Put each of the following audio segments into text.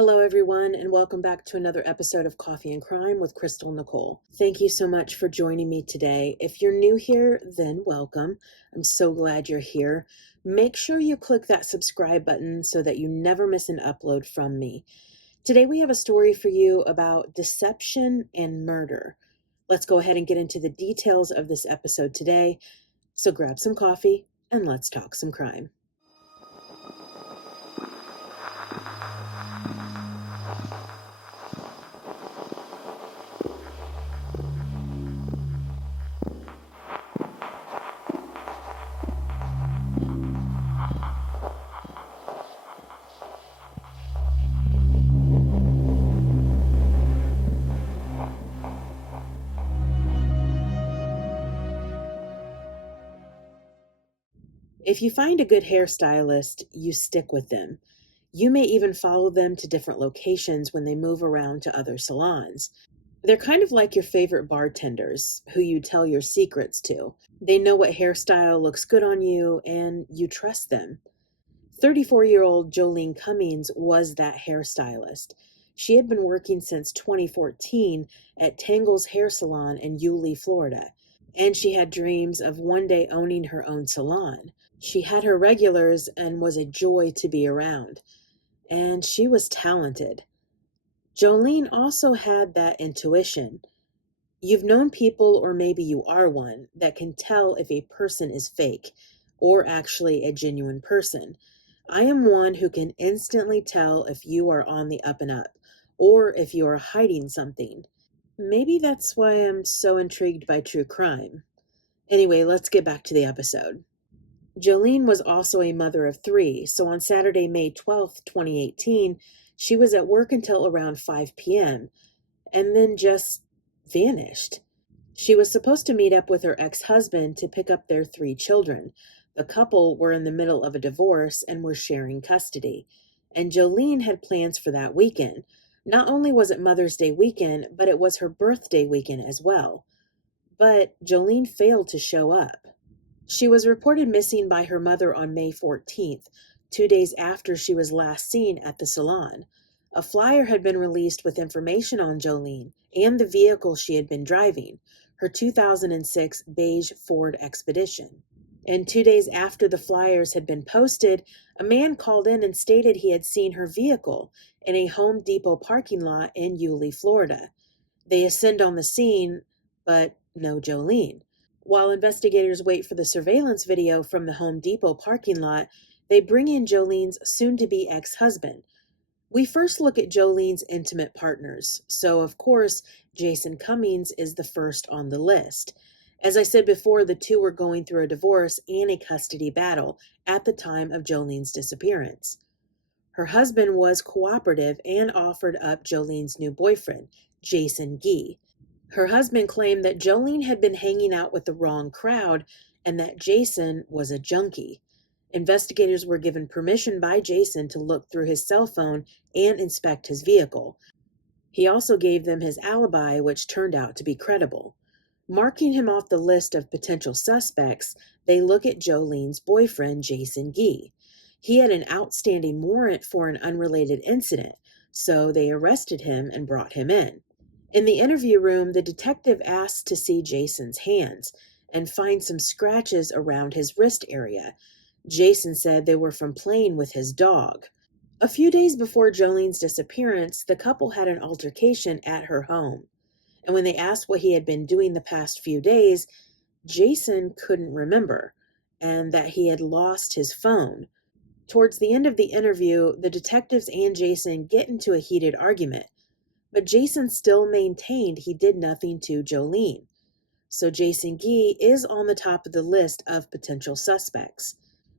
Hello, everyone, and welcome back to another episode of Coffee and Crime with Crystal Nichole. Thank you so much for joining me today. If you're new here, then welcome. I'm so glad you're here. Make sure you click that subscribe button so that you never miss an upload from me. Today, we have a story for you about deception and murder. Let's go ahead and get into the details of this episode today. So grab some coffee and let's talk some crime. If you find a good hairstylist, you stick with them. You may even follow them to different locations when they move around to other salons. They're kind of like your favorite bartenders who you tell your secrets to. They know what hairstyle looks good on you and you trust them. 34-year-old Jolene Cummings was that hairstylist. She had been working since 2014 at Tangle's Hair Salon in Yulee, Florida, and she had dreams of one day owning her own salon. She had her regulars and was a joy to be around, and she was talented. Jolene also had that intuition. You've known people, or maybe you are one, that can tell if a person is fake or actually a genuine person. I am one who can instantly tell if you are on the up and up or if you are hiding something. Maybe that's why I'm so intrigued by true crime. Anyway, let's get back to the episode. Jolene was also a mother of three, so on Saturday, May 12th, 2018, she was at work until around 5 p.m. and then just vanished. She was supposed to meet up with her ex-husband to pick up their three children. The couple were in the middle of a divorce and were sharing custody, and Jolene had plans for that weekend. Not only was it Mother's Day weekend, but it was her birthday weekend as well. But Jolene failed to show up. She was reported missing by her mother on May 14th, 2 days after she was last seen at the salon. A flyer had been released with information on Jolene and the vehicle she had been driving, her 2006 beige Ford Expedition. And 2 days after the flyers had been posted, a man called in and stated he had seen her vehicle in a Home Depot parking lot in Yulee, Florida. They ascend on the scene, but no Jolene. While investigators wait for the surveillance video from the Home Depot parking lot, they bring in Jolene's soon-to-be ex-husband. We first look at Jolene's intimate partners, so of course, Jason Cummings is the first on the list. As I said before, the two were going through a divorce and a custody battle at the time of Jolene's disappearance. Her husband was cooperative and offered up Jolene's new boyfriend, Jason Gee. Her husband claimed that Jolene had been hanging out with the wrong crowd and that Jason was a junkie. Investigators were given permission by Jason to look through his cell phone and inspect his vehicle. He also gave them his alibi, which turned out to be credible. Marking him off the list of potential suspects, they look at Jolene's boyfriend, Jason Gee. He had an outstanding warrant for an unrelated incident, so they arrested him and brought him in. In the interview room, the detective asked to see Jason's hands and find some scratches around his wrist area. Jason said they were from playing with his dog. A few days before Jolene's disappearance, the couple had an altercation at her home. And when they asked what he had been doing the past few days, Jason couldn't remember, and that he had lost his phone. Towards the end of the interview, the detectives and Jason get into a heated argument. But Jason still maintained he did nothing to Jolene. So Jason Gee is on the top of the list of potential suspects.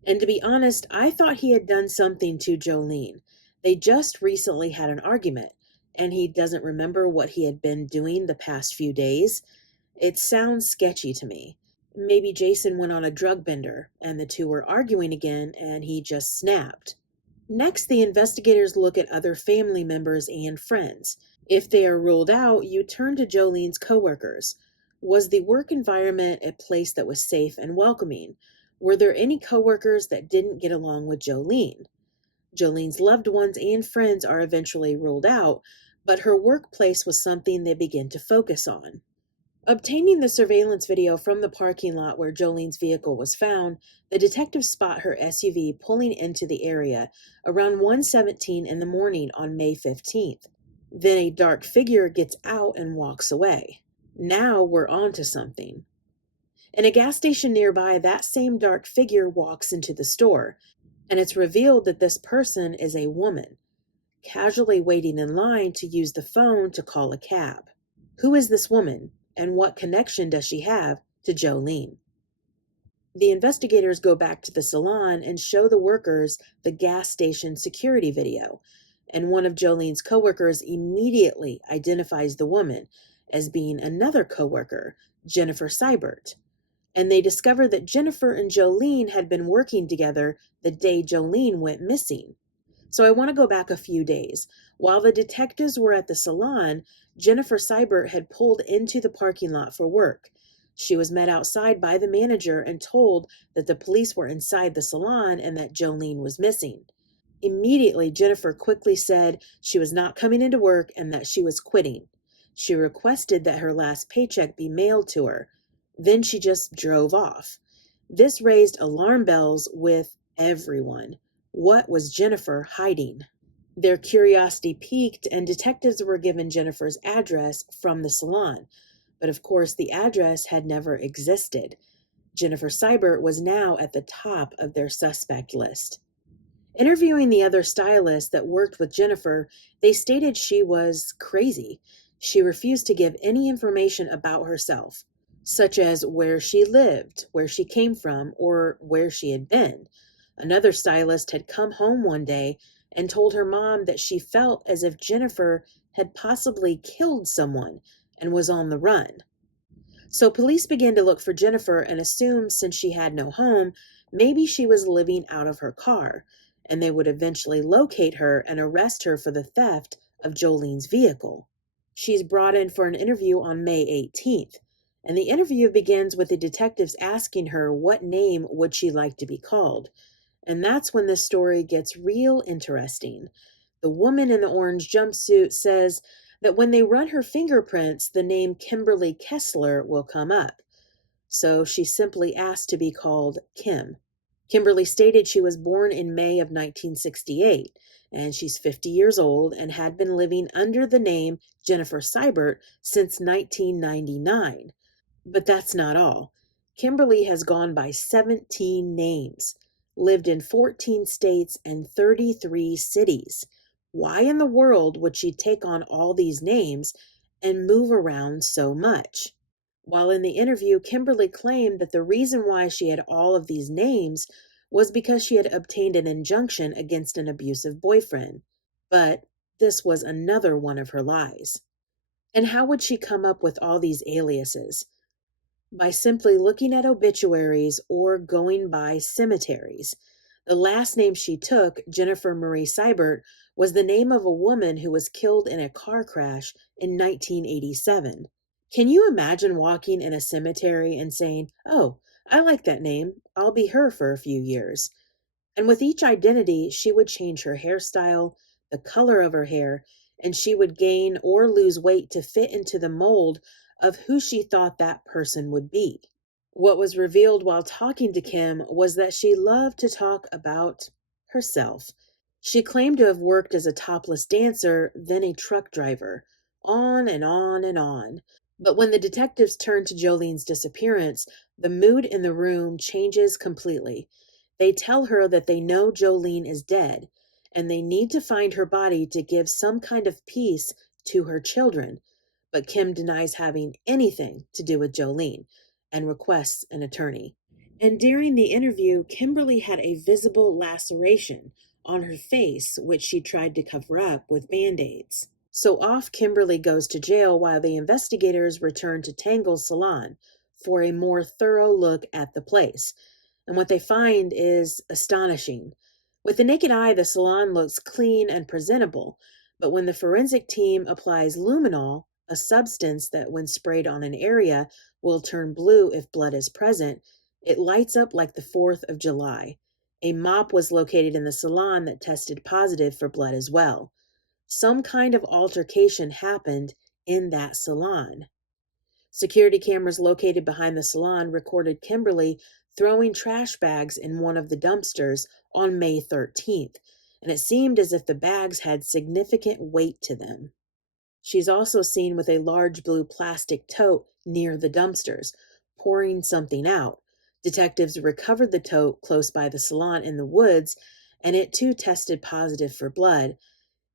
And to be honest, I thought he had done something to Jolene. They just recently had an argument, and he doesn't remember what he had been doing the past few days. It sounds sketchy to me. Maybe Jason went on a drug bender, and the two were arguing again, and he just snapped. Next, the investigators look at other family members and friends. If they are ruled out, you turn to Jolene's coworkers. Was the work environment a place that was safe and welcoming? Were there any coworkers that didn't get along with Jolene? Jolene's loved ones and friends are eventually ruled out, but her workplace was something they begin to focus on. Obtaining the surveillance video from the parking lot where Jolene's vehicle was found, the detectives spot her SUV pulling into the area around 1:17 in the morning on May 15th. Then a dark figure gets out and walks away. Now we're on to something. In a gas station nearby, that same dark figure walks into the store, and it's revealed that this person is a woman, casually waiting in line to use the phone to call a cab. Who is this woman, and what connection does she have to Jolene? The investigators go back to the salon and show the workers the gas station security video, and one of Jolene's coworkers immediately identifies the woman as being another coworker, Jennifer Seibert. And they discover that Jennifer and Jolene had been working together the day Jolene went missing. So I want to go back a few days. While the detectives were at the salon, Jennifer Seibert had pulled into the parking lot for work. She was met outside by the manager and told that the police were inside the salon and that Jolene was missing. Immediately, Jennifer quickly said she was not coming into work and that she was quitting. She requested that her last paycheck be mailed to her. Then she just drove off. This raised alarm bells with everyone. What was Jennifer hiding? Their curiosity piqued, and detectives were given Jennifer's address from the salon. But of course, the address had never existed. Jennifer Seibert was now at the top of their suspect list. Interviewing the other stylists that worked with Jennifer, they stated she was crazy. She refused to give any information about herself, such as where she lived, where she came from, or where she had been. Another stylist had come home one day and told her mom that she felt as if Jennifer had possibly killed someone and was on the run. So police began to look for Jennifer and assumed since she had no home, maybe she was living out of her car, and they would eventually locate her and arrest her for the theft of Jolene's vehicle. She's brought in for an interview on May 18th, and the interview begins with the detectives asking her what name would she like to be called. And that's when this story gets real interesting. The woman in the orange jumpsuit says that when they run her fingerprints, the name Kimberly Kessler will come up. So she simply asked to be called Kim. Kimberly stated she was born in May of 1968, and she's 50 years old and had been living under the name Jennifer Seibert since 1999. But that's not all. Kimberly has gone by 17 names, lived in 14 states and 33 cities. Why in the world would she take on all these names and move around so much? While in the interview, Kimberly claimed that the reason why she had all of these names was because she had obtained an injunction against an abusive boyfriend. But this was another one of her lies. And how would she come up with all these aliases? By simply looking at obituaries or going by cemeteries. The last name she took, Jennifer Marie Seibert, was the name of a woman who was killed in a car crash in 1987. Can you imagine walking in a cemetery and saying, "Oh, I like that name. I'll be her for a few years"? And with each identity, she would change her hairstyle, the color of her hair, and she would gain or lose weight to fit into the mold of who she thought that person would be. What was revealed while talking to Kim was that she loved to talk about herself. She claimed to have worked as a topless dancer, then a truck driver, on and on and on. But when the detectives turn to Jolene's disappearance, the mood in the room changes completely. They tell her that they know Jolene is dead, and they need to find her body to give some kind of peace to her children. But Kim denies having anything to do with Jolene and requests an attorney. And during the interview, Kimberly had a visible laceration on her face, which she tried to cover up with band-aids. So off Kimberly goes to jail while the investigators return to Tangle's salon for a more thorough look at the place. And what they find is astonishing. With the naked eye, the salon looks clean and presentable, but when the forensic team applies luminol, a substance that when sprayed on an area will turn blue if blood is present, it lights up like the 4th of July. A mop was located in the salon that tested positive for blood as well. Some kind of altercation happened in that salon. Security cameras located behind the salon recorded Kimberly throwing trash bags in one of the dumpsters on May 13th, and it seemed as if the bags had significant weight to them. She's also seen with a large blue plastic tote near the dumpsters, pouring something out. Detectives recovered the tote close by the salon in the woods, and it too tested positive for blood,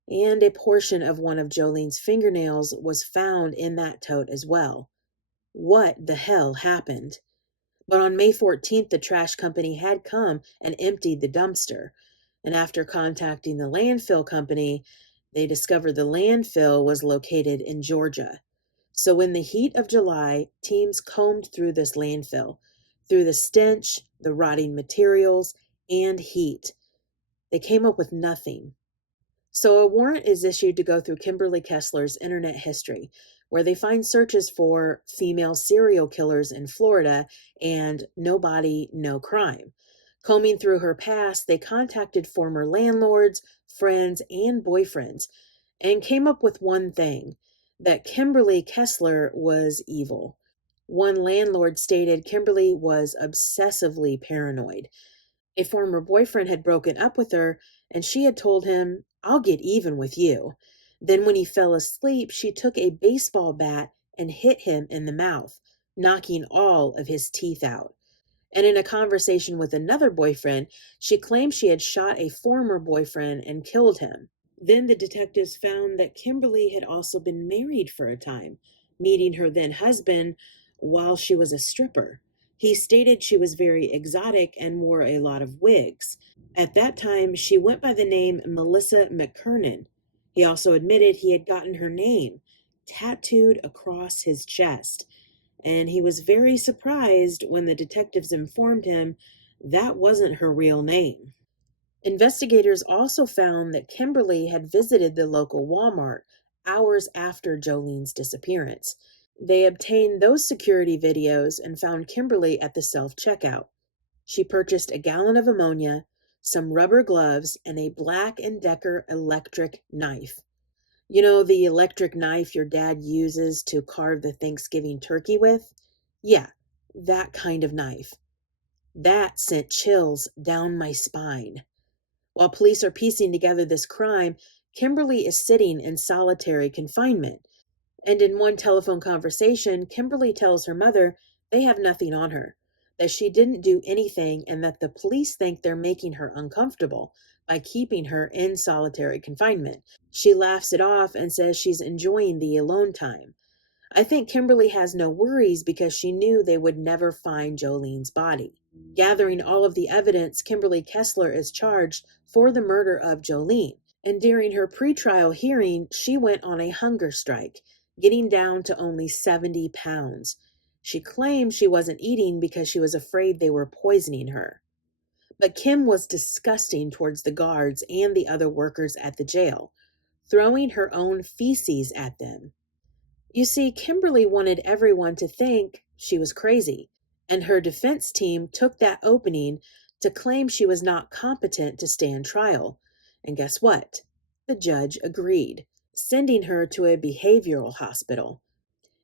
and a portion of one of Jolene's fingernails was found in that tote as well. What the hell happened? But on May 14th, the trash company had come and emptied the dumpster. And after contacting the landfill company, they discovered the landfill was located in Georgia. So in the heat of July, teams combed through this landfill, through the stench, the rotting materials, and heat. They came up with nothing. So a warrant is issued to go through Kimberly Kessler's internet history, where they find searches for female serial killers in Florida and no body, no crime. Combing through her past, they contacted former landlords, friends, and boyfriends, and came up with one thing: that Kimberly Kessler was evil. One landlord stated Kimberly was obsessively paranoid. A former boyfriend had broken up with her, and she had told him, "I'll get even with you." Then, when he fell asleep, she took a baseball bat and hit him in the mouth, knocking all of his teeth out. And in a conversation with another boyfriend, she claimed she had shot a former boyfriend and killed him. Then the detectives found that Kimberly had also been married for a time, meeting her then husband while she was a stripper. He stated she was very exotic and wore a lot of wigs. At that time, she went by the name Melissa McKernan. He also admitted he had gotten her name tattooed across his chest, and he was very surprised when the detectives informed him that wasn't her real name. Investigators also found that Kimberly had visited the local Walmart hours after Jolene's disappearance. They obtained those security videos and found Kimberly at the self-checkout. She purchased a gallon of ammonia, some rubber gloves, and a Black & Decker electric knife. You know, the electric knife your dad uses to carve the Thanksgiving turkey with? Yeah, that kind of knife. That sent chills down my spine. While police are piecing together this crime, Kimberly is sitting in solitary confinement. And in one telephone conversation, Kimberly tells her mother they have nothing on her, that she didn't do anything, and that the police think they're making her uncomfortable by keeping her in solitary confinement. She laughs it off and says she's enjoying the alone time. I think Kimberly has no worries because she knew they would never find Jolene's body. Gathering all of the evidence, Kimberly Kessler is charged for the murder of Jolene. And during her pretrial hearing, she went on a hunger strike, getting down to only 70 pounds. She claimed she wasn't eating because she was afraid they were poisoning her. But Kim was disgusting towards the guards and the other workers at the jail, throwing her own feces at them. You see, Kimberly wanted everyone to think she was crazy, and her defense team took that opening to claim she was not competent to stand trial. And guess what? The judge agreed, sending her to a behavioral hospital.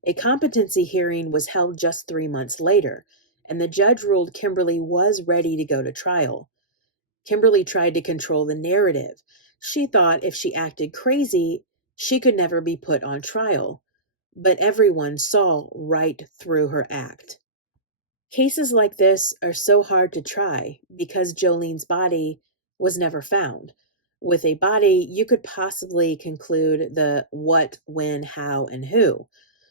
A competency hearing was held just 3 months later, and the judge ruled Kimberly was ready to go to trial. Kimberly tried to control the narrative. She thought if she acted crazy, she could never be put on trial. But everyone saw right through her act. Cases like this are so hard to try because Jolene's body was never found. With a body, you could possibly conclude the what, when, how, and who.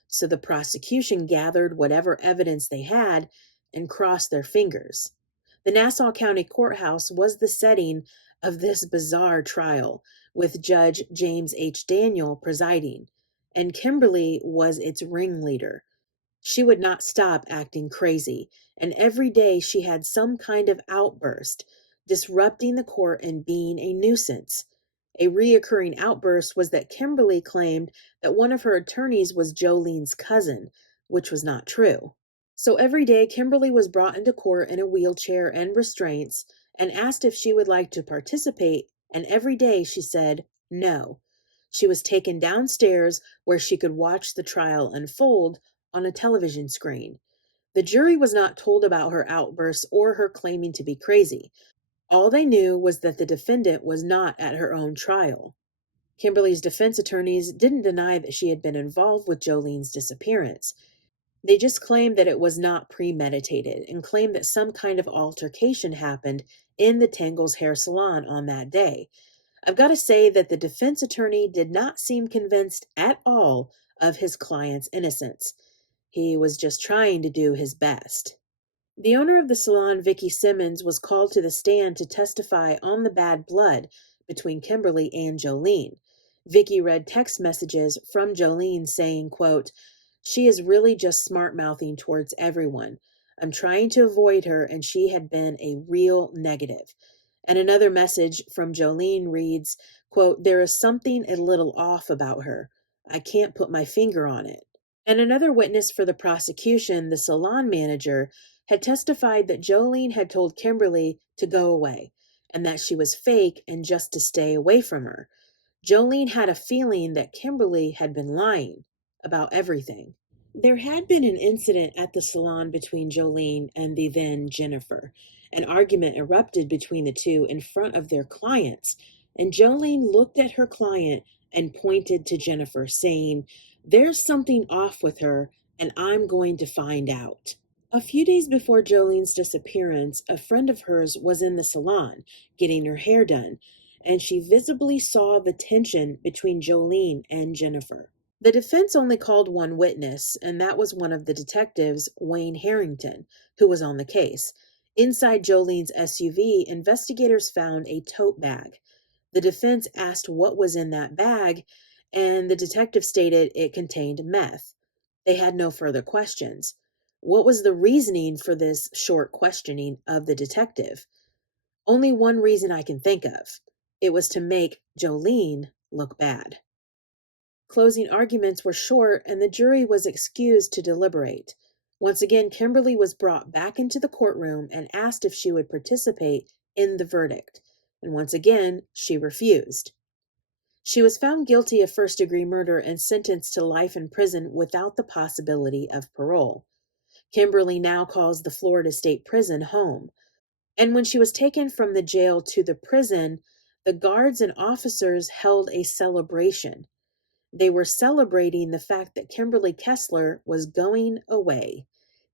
So the prosecution gathered whatever evidence they had and crossed their fingers. The Nassau County Courthouse was the setting of this bizarre trial, with Judge James H. Daniel presiding, and Kimberly was its ringleader. She would not stop acting crazy, and every day she had some kind of outburst, disrupting the court and being a nuisance. A reoccurring outburst was that Kimberly claimed that one of her attorneys was Jolene's cousin, which was not true. So every day, Kimberly was brought into court in a wheelchair and restraints, and asked if she would like to participate, and every day she said no. She was taken downstairs where she could watch the trial unfold on a television screen. The jury was not told about her outbursts or her claiming to be crazy. All they knew was that the defendant was not at her own trial. Kimberly's defense attorneys didn't deny that she had been involved with Jolene's disappearance. They just claimed that it was not premeditated and claimed that some kind of altercation happened in the Tangles hair salon on that day. I've got to say that the defense attorney did not seem convinced at all of his client's innocence. He was just trying to do his best. The owner of the salon, Vicki Simmons, was called to the stand to testify on the bad blood between Kimberly and Jolene. Vicki read text messages from Jolene saying, quote, "She is really just smart-mouthing towards everyone. I'm trying to avoid her, and she had been a real negative." And another message from Jolene reads, quote, "There is something a little off about her. I can't put my finger on it." And another witness for the prosecution, the salon manager, had testified that Jolene had told Kimberly to go away and that she was fake and just to stay away from her. Jolene had a feeling that Kimberly had been lying about everything. There had been an incident at the salon between Jolene and the then Jennifer. An argument erupted between the two in front of their clients, and Jolene looked at her client and pointed to Jennifer, saying, "There's something off with her, and I'm going to find out." A few days before Jolene's disappearance, a friend of hers was in the salon getting her hair done, and she visibly saw the tension between Jolene and Jennifer. The defense only called one witness, and that was one of the detectives, Wayne Harrington, who was on the case. Inside Jolene's SUV, investigators found a tote bag. The defense asked what was in that bag, and the detective stated it contained meth. They had no further questions. What was the reasoning for this short questioning of the detective? Only one reason I can think of. It was to make Jolene look bad. Closing arguments were short, and the jury was excused to deliberate. Once again, Kimberly was brought back into the courtroom and asked if she would participate in the verdict. And once again, she refused. She was found guilty of first-degree murder and sentenced to life in prison without the possibility of parole. Kimberly now calls the Florida State Prison home. And when she was taken from the jail to the prison, the guards and officers held a celebration. They were celebrating the fact that Kimberly Kessler was going away.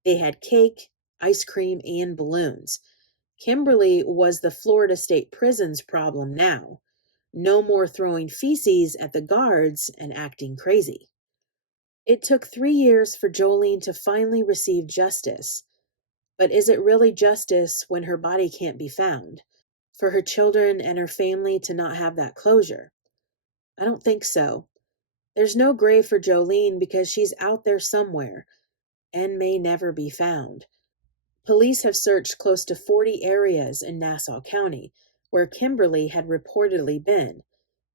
They had cake, ice cream, and balloons. Kimberly was the Florida State Prison's problem now. No more throwing feces at the guards and acting crazy. It took 3 years for Jolene to finally receive justice. But is it really justice when her body can't be found? For her children and her family to not have that closure? I don't think so. There's no grave for Jolene because she's out there somewhere and may never be found. Police have searched close to 40 areas in Nassau County where Kimberly had reportedly been,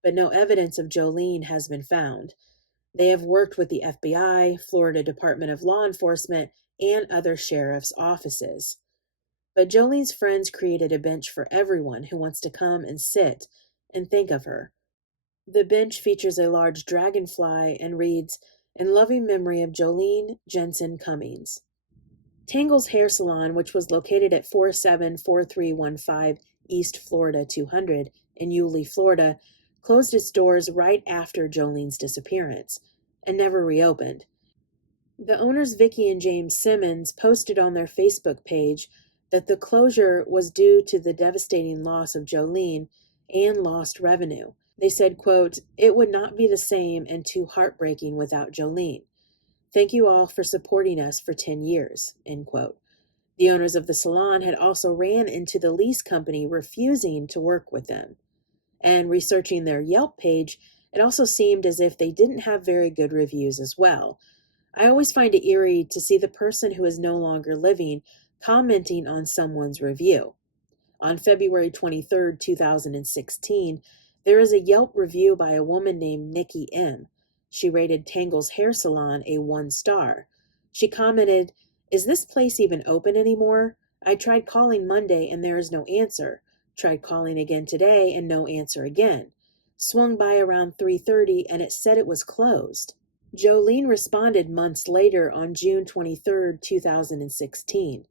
but no evidence of Jolene has been found. They have worked with the FBI, Florida Department of Law Enforcement, and other sheriff's offices. But Jolene's friends created a bench for everyone who wants to come and sit and think of her. The bench features a large dragonfly and reads, "In loving memory of Jolene Jensen Cummings." Tangles Hair Salon, which was located at 474315 East Florida 200 in Yulee, Florida, closed its doors right after Jolene's disappearance and never reopened. The owners, Vicki and James Simmons, posted on their Facebook page that the closure was due to the devastating loss of Jolene and lost revenue. They said, quote, "It would not be the same and too heartbreaking without Jolene. Thank you all for supporting us for 10 years, end quote. The owners of the salon had also ran into the lease company refusing to work with them. And researching their Yelp page, it also seemed as if they didn't have very good reviews as well. I always find it eerie to see the person who is no longer living commenting on someone's review. On February 23, 2016, there is a Yelp review by a woman named Nikki M. She rated Tangles Hair Salon a 1 star. She commented, "Is this place even open anymore? I tried calling Monday and there is no answer. Tried calling again today and no answer again. Swung by around 3:30 and it said it was closed. Jolene responded months later on June 23rd, 2016.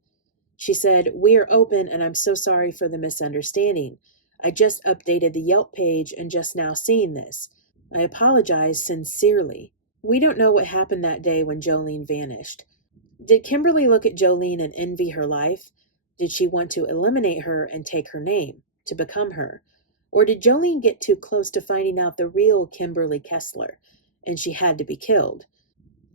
She said, "We are open and I'm so sorry for the misunderstanding. I just updated the Yelp page and just now seeing this. I apologize sincerely." We don't know what happened that day when Jolene vanished. Did Kimberly look at Jolene and envy her life? Did she want to eliminate her and take her name, to become her? Or did Jolene get too close to finding out the real Kimberly Kessler, and she had to be killed?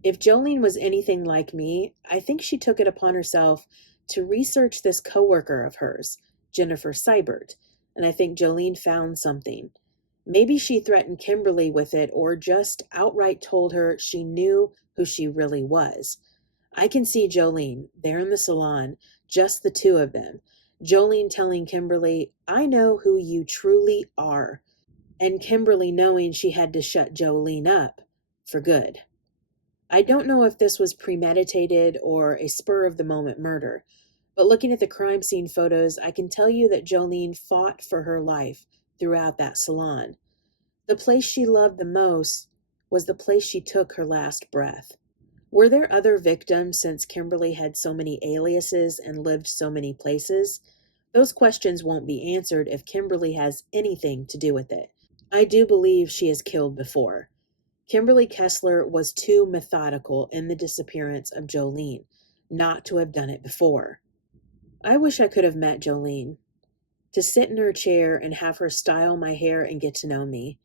If Jolene was anything like me, I think she took it upon herself to research this coworker of hers, Jennifer Seibert, and I think Jolene found something. Maybe she threatened Kimberly with it or just outright told her she knew who she really was. I can see Jolene there in the salon, just the two of them. Jolene telling Kimberly, "I know who you truly are." And Kimberly knowing she had to shut Jolene up for good. I don't know if this was premeditated or a spur of the moment murder, but looking at the crime scene photos, I can tell you that Jolene fought for her life throughout that salon. The place she loved the most was the place she took her last breath. Were there other victims since Kimberly had so many aliases and lived so many places? Those questions won't be answered if Kimberly has anything to do with it. I do believe she has killed before. Kimberly Kessler was too methodical in the disappearance of Jolene not to have done it before. I wish I could have met Jolene, to sit in her chair and have her style my hair and get to know me.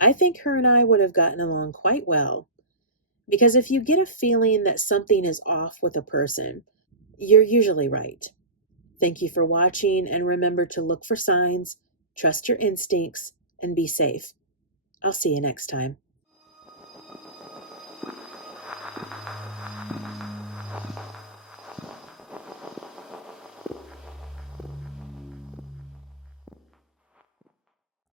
I think her and I would have gotten along quite well. Because if you get a feeling that something is off with a person, you're usually right. Thank you for watching, and remember to look for signs, trust your instincts, and be safe. I'll see you next time.